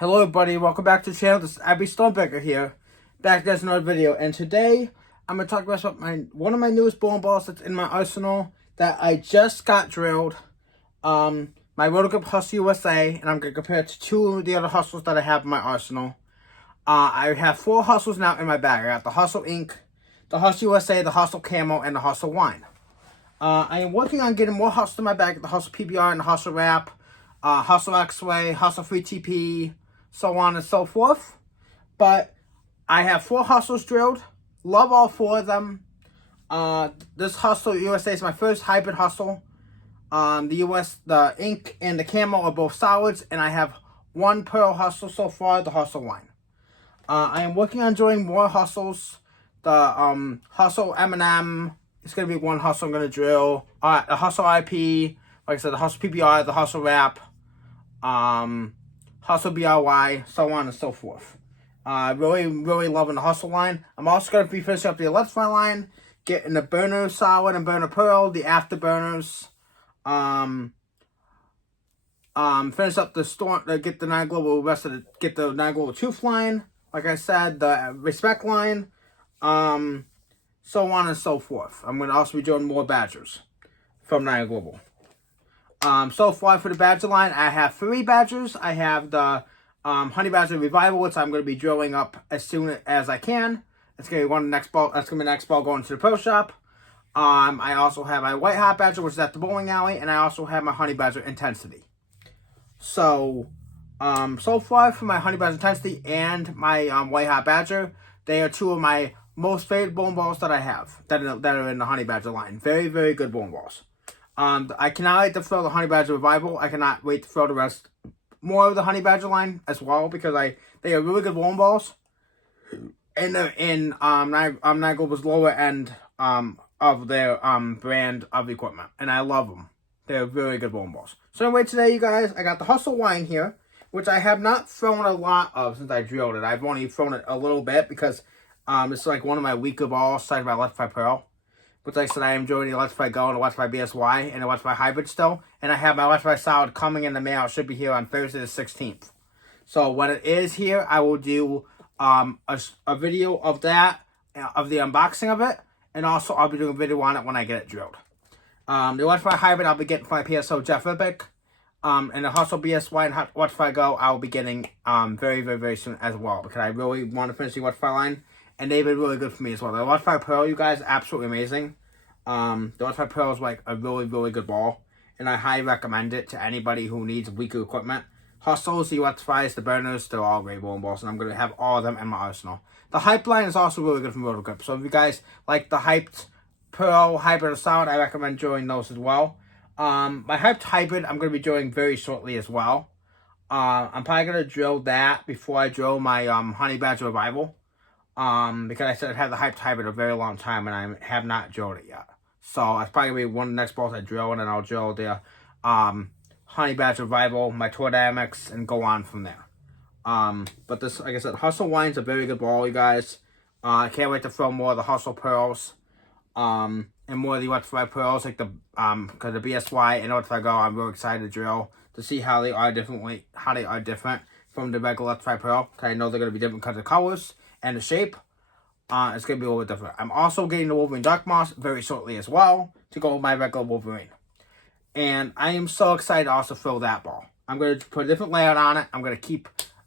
Hello everybody, welcome back to the channel. This is Abby Stonebecker here. Back there's another video, and today I'm going to talk about one of my newest bowling balls that's in my arsenal that I just got drilled. My Rotogrip Hustle USA, and I'm going to compare it to two of the other hustles that I have in my arsenal. I have 4 hustles now in my bag. I got the Hustle Ink, the Hustle USA, the Hustle Camo, and the Hustle Wine. I am working on getting more hustles in my bag, the Hustle PBR and the Hustle Wrap, Hustle X-Way, Hustle Free TP, so on and so forth. But I have 4 hustles drilled. Love all 4 of them. This Hustle USA is my first hybrid hustle. The ink and the camo are both solids, and I have 1 pearl hustle so far, the Hustle Wine. I am working on doing more hustles. The Hustle M&M is going to be 1 hustle I'm going to drill. The Hustle IP, like I said, the Hustle PBR, the Hustle Wrap, Hustle BRY, so on and so forth. Really loving the Hustle line. I'm also going to be finishing up the Electrify line, getting the Burner Solid and Burner Pearl, the Afterburners. Finish up the Storm, get the 9 Global, get the 9 Global Tooth line. Like I said, the Respect line. So on and so forth. I'm going to also be doing more Badgers from 9 Global. So far for the Badger line, I have 3 Badgers. I have the Honey Badger Revival, which I'm going to be drilling up as soon as I can. It's going to be one of the next ball. That's going to be the next ball going to the pro shop. I also have my White Hot Badger, which is at the bowling alley, and I also have my Honey Badger Intensity. So, so far for my Honey Badger Intensity and my White Hot Badger, they are 2 of my most favorite bowling balls that I have that are in the Honey Badger line. Very, very good bowling balls. I cannot wait to throw the Honey Badger Revival. I cannot wait to throw the rest more of the Honey Badger line as well, because they are really good bowling balls. And Nine Global's lower end of their brand of equipment, and I love them. They're very good bowling balls. So anyway, today you guys, I got the Hustle Wine here, which I have not thrown a lot of since I drilled it. I've only thrown it a little bit because it's like one of my weaker balls, aside by Electrify Pearl. But like I said, I am enjoying the Electrify Go and the Electrify BSY and the Electrify Hybrid still. And I have my Electrify Solid coming in the mail. It should be here on Thursday the 16th. So when it is here, I will do a video of that, of the unboxing of it. And also, I'll be doing a video on it when I get it drilled. The Electrify Hybrid, I'll be getting from my PSO Jeff Epic. And the Hustle BSY and Electrify Go, I will be getting very, very, very soon as well. Because I really want to finish the Electrify line. And they've been really good for me as well. The Electrify Pearl, you guys, absolutely amazing. The Electrify Pearl is like a really, really good ball. And I highly recommend it to anybody who needs weaker equipment. Hustles, the Electrifies, the Burners, they're all great bowling balls. And I'm going to have all of them in my arsenal. The Hype line is also really good from Rotogrip. So if you guys like the Hyped Pearl, Hybrid, or Solid, I recommend drilling those as well. My Hyped Hybrid, I'm going to be drilling very shortly as well. I'm probably going to drill that before I drill my Honey Badger Revival. Because I said I'd had the Hyped Hybrid a very long time, and I have not drilled it yet. So that's probably going to be one of the next balls I drill, and then I'll drill the Honey Badger Revival, my Tour Dynamics, and go on from there. But this, like I said, Hustle Wine's a very good ball, you guys. I can't wait to throw more of the Hustle Pearls, and more of the Electrify Pearls, like the, because the BSY and Electrify Go, I'm really excited to drill to see how they are different from the regular Electrify Pearl. Because I know they're going to be different because of colors and the shape. It's going to be a little bit different. I'm also getting the Wolverine Dark Moss very shortly as well to go with my regular Wolverine. And I am so excited to also fill that ball. I'm going to put a different layout on it. I'm going to keep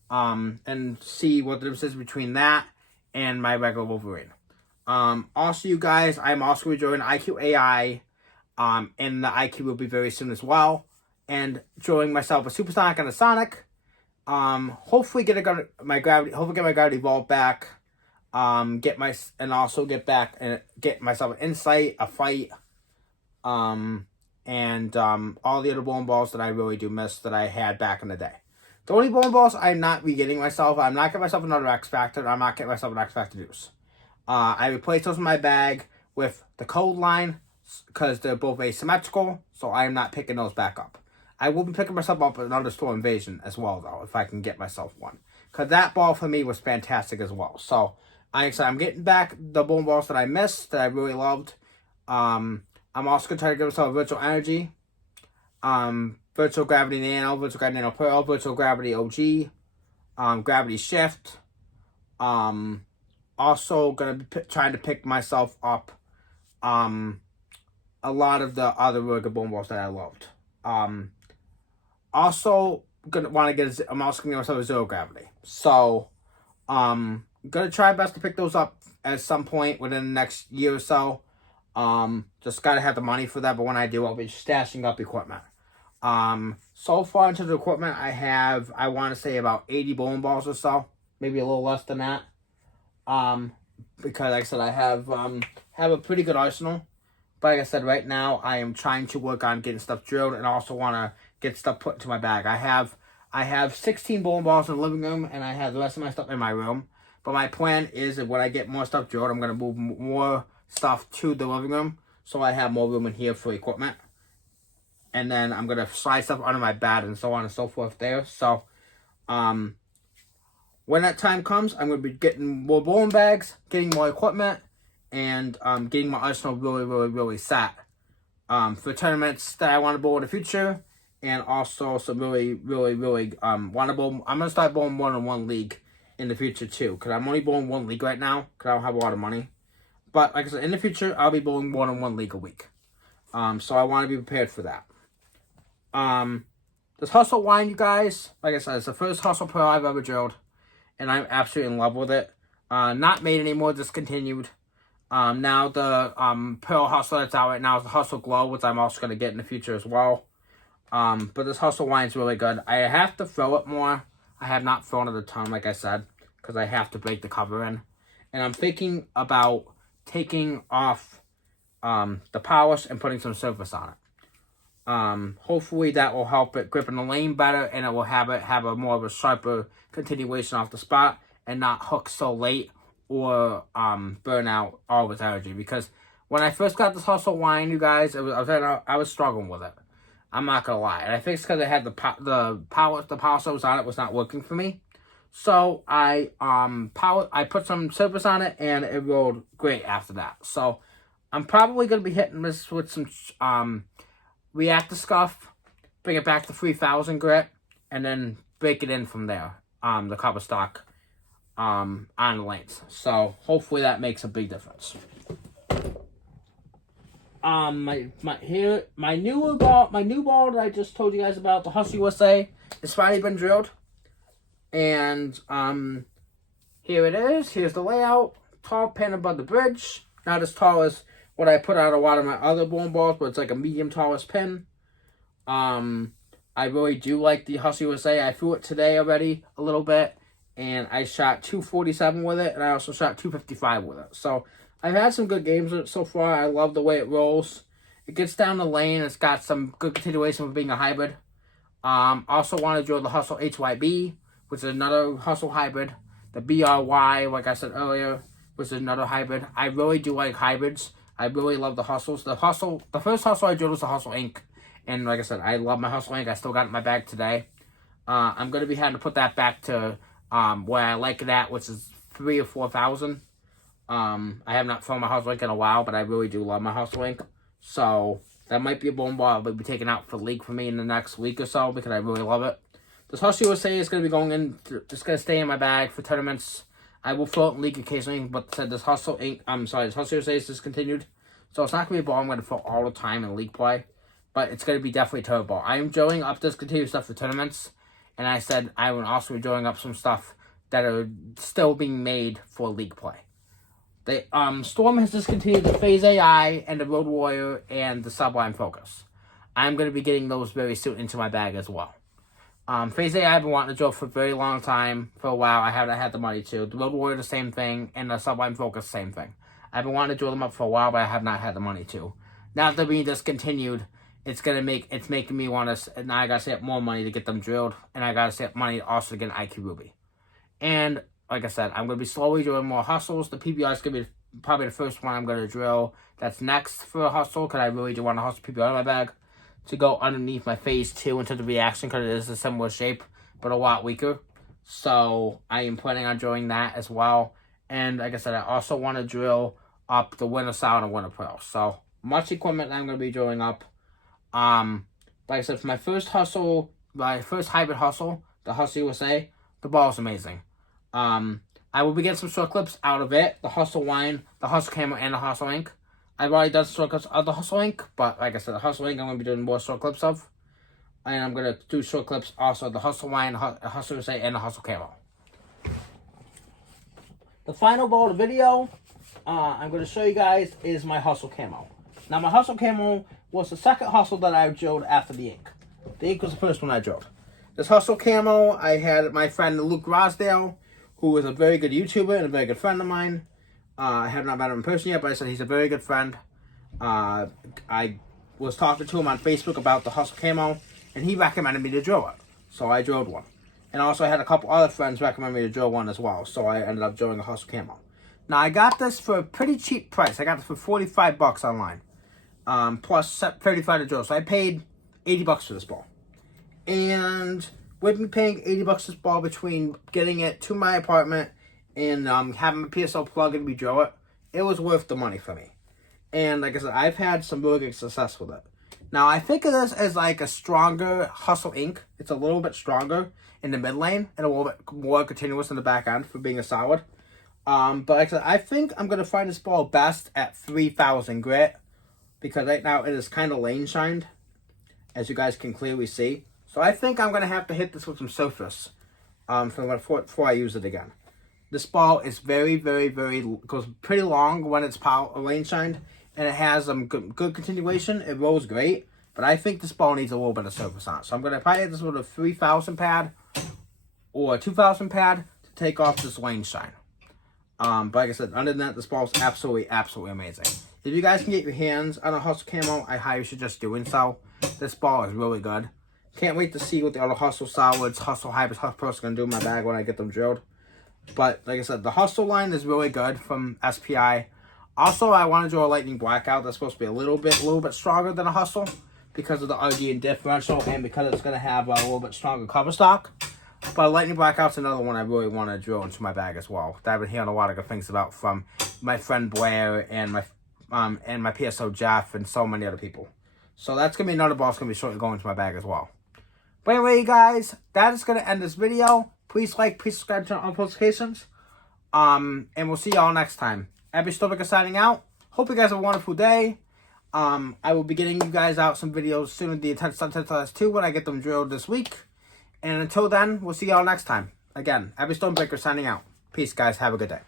and see what the difference is between that and my regular Wolverine. Also, you guys, I'm also going to join IQ AI, and the IQ will be very soon as well. And joining myself a Supersonic and a Sonic. Hopefully get my Gravity Vault back. Get myself an Insight, a Fight, and all the other bowling balls that I really do miss that I had back in the day. The only bowling balls I'm not re-getting myself, I'm not getting myself another X Factor, I'm not getting myself an X Factor Deuce. I replaced those in my bag with the Code line, because they're both asymmetrical, so I am not picking those back up. I will be picking myself up another Storm Invasion as well, though, if I can get myself one. Because that ball for me was fantastic as well. So, I'm getting back the bowling balls that I missed, that I really loved. I'm also going to try to give myself a Virtual Energy, Virtual Gravity Nano, Virtual Gravity Nano Pearl, Virtual Gravity OG, Gravity Shift. Also gonna be trying to pick myself up a lot of the other really good bowling balls that I loved. Also gonna want to get. I'm also gonna get myself a Zero Gravity. So gonna try my best to pick those up at some point within the next year or so. Just gotta have the money for that, but when I do, I'll be stashing up equipment. So far into the equipment, I want to say about 80 bowling balls or so, maybe a little less than that. Because like I said, I have a pretty good arsenal. But like I said, right now I am trying to work on getting stuff drilled, and also want to get stuff put into my bag. I have 16 bowling balls in the living room, and I have the rest of my stuff in my room. But my plan is that when I get more stuff drilled, I'm gonna move more stuff to the living room, so I have more room in here for equipment. And then I'm gonna slide stuff under my bed and so on and so forth there. So, when that time comes, I'm gonna be getting more bowling bags, getting more equipment, and getting my arsenal really set for tournaments that I want to bowl in the future, and also some really want to bowl. I'm gonna start bowling more than one league in the future too, because I'm only bowling one league right now because I don't have a lot of money. But like I said, in the future, I'll be bowling more than one league a week. So I want to be prepared for that. This Hustle line, you guys, like I said, it's the first Hustle Pro I've ever drilled, and I'm absolutely in love with it. Not made anymore, discontinued. Now the Pearl Hustle that's out right now is the Hustle Glow, which I'm also going to get in the future as well. But this Hustle line is really good. I have to throw it more. I have not thrown it a ton, like I said, because I have to break the cover in. And I'm thinking about taking off the polish and putting some surface on it. Hopefully that will help it grip in the lane better, and it will have a more of a sharper continuation off the spot and not hook so late or burn out all of its energy. Because when I first got this Hustle line, you guys, I was struggling with it. I'm not gonna lie, and I think it's because I had the power that was on it was not working for me. So I put some surface on it, and it rolled great after that. So I'm probably gonna be hitting this with some Reactor Scuff, bring it back to 3000 grit, and then break it in from there. The cover stock on the lanes. So hopefully that makes a big difference. My new ball that I just told you guys about, the Hustle USA, it's finally been drilled. And here it is. Here's the layout. Tall pin above the bridge. Not as tall as what I put out a lot of my other bowling balls, but it's like a medium tallest pin. I really do like the Hustle USA. I threw it today already a little bit, and I shot 247 with it, and I also shot 255 with it. So I've had some good games with it so far. I love the way it rolls. It gets down the lane. It's got some good continuation of being a hybrid. Also want to drill the Hustle HYB, which is another Hustle hybrid. The BRY, like I said earlier, which is another hybrid. I really do like hybrids. I really love the Hustles. The first Hustle I drilled was the Hustle Inc. And like I said, I love my Hustle Inc. I still got it in my bag today. I'm going to be having to put that back to where I like it at, which is 3,000 or 4,000. I have not thrown my Hustle Inc. in a while, but I really do love my Hustle Inc. So that might be a bowling ball I'll be taking out for league for me in the next week or so, because I really love it. This Hustle USA is going to be going in, it's going to stay in my bag for tournaments. I will throw it in league occasionally, but said this Hustle USA is discontinued. So it's not going to be a ball I'm going to throw all the time in league play, but it's going to be definitely a turbo ball. I am drilling up discontinued stuff for tournaments, and I said I will also be drilling up some stuff that are still being made for league play. Storm has discontinued the Phase AI and the Road Warrior and the Sublime Focus. I'm going to be getting those very soon into my bag as well. Phase AI I've been wanting to drill for a very long time. For a while, I haven't had the money to. The Road Warrior, the same thing, and the Sublime Focus, same thing. I've been wanting to drill them up for a while, but I have not had the money to. Now that they're being discontinued, it's making me want to. Now I gotta save up more money to get them drilled, and I gotta save up money also to get an IQ Ruby. And like I said, I'm gonna be slowly doing more hustles. The PBR is gonna be probably the first one I'm gonna drill. That's next for a hustle, because I really do want to hustle PBR in my bag to go underneath my Phase 2 into the reaction, because it is a similar shape, but a lot weaker. So I am planning on drilling that as well. And like I said, I also want to drill up the Winter Solid and Winter Pearl. So much equipment that I'm going to be drilling up. Like I said, for my first hustle, my first hybrid hustle, the Hustle USA, The ball is amazing. I will be getting some short clips out of it. The Hustle Wine, the Hustle Camo, and the Hustle Ink. I've already done short clips of the Hustle Ink, but like I said, the Hustle Ink I'm going to be doing more short clips of. And I'm going to do short clips also of the Hustle Wine, Hustle USA, and the Hustle Camo. The final goal of the video, I'm going to show you guys, is my Hustle Camo. Now, my Hustle Camo was the second Hustle that I drilled after the Ink. The Ink was the first one I drilled. This Hustle Camo, I had my friend Luke Rosdale, who is a very good YouTuber and a very good friend of mine. I have not met him in person yet, but I said he's a very good friend. I was talking to him on Facebook about the Hustle Camo, and he recommended me to drill it. So I drilled one. And also I had a couple other friends recommend me to drill one as well. So I ended up drilling a Hustle Camo. Now I got this for a pretty cheap price. I got this for 45 bucks online. Plus 35 to drill. So I paid 80 bucks for this ball. And with me paying 80 bucks this ball, between getting it to my apartment and having a PSL plug and drill it, it was worth the money for me. And like I said, I've had some really good success with it. Now I think of this as like a stronger Hustle Ink. It's a little bit stronger in the mid lane and a little bit more continuous in the back end for being a solid. But like I said, I think I'm going to find this ball best at 3,000 grit, because right now it is kind of lane shined, as you guys can clearly see. So I think I'm going to have to hit this with some surface before I use it again. This ball is very, very, goes pretty long when it's lane shined, and it has good continuation. It rolls great, but I think this ball needs a little bit of surface on it. So I'm going to probably hit this with a 3,000 pad or a 2,000 pad to take off this lane shine. But like I said, other than that, this ball is absolutely amazing. If you guys can get your hands on a Hustle Camo, I highly suggest doing so. This ball is really good. Can't wait to see what the other Hustle Solids, Hustle Hybrids, Hustle Pros are going to do in my bag when I get them drilled. But like I said, the Hustle line is really good from SPI. Also, I want to draw a Lightning Blackout that's supposed to be a little bit stronger than a Hustle because of the RG and differential, and because it's going to have a little bit stronger cover stock. But Lightning Blackout's another one I really want to drill into my bag as well, that I've been hearing a lot of good things about from my friend Blair and my PSO Jeff and so many other people. So that's going to be another ball that's going to be shortly going into my bag as well. But anyway, guys, that is going to end this video. Please like, please subscribe, turn on notifications. And we'll see y'all next time. Abby Stovica signing out. Hope you guys have a wonderful day. I will be getting you guys out some videos soon of the Intense Sunset Class 2 when I get them drilled this week. And until then, we'll see y'all next time. Again, Abby Stonebreaker signing out. Peace, guys. Have a good day.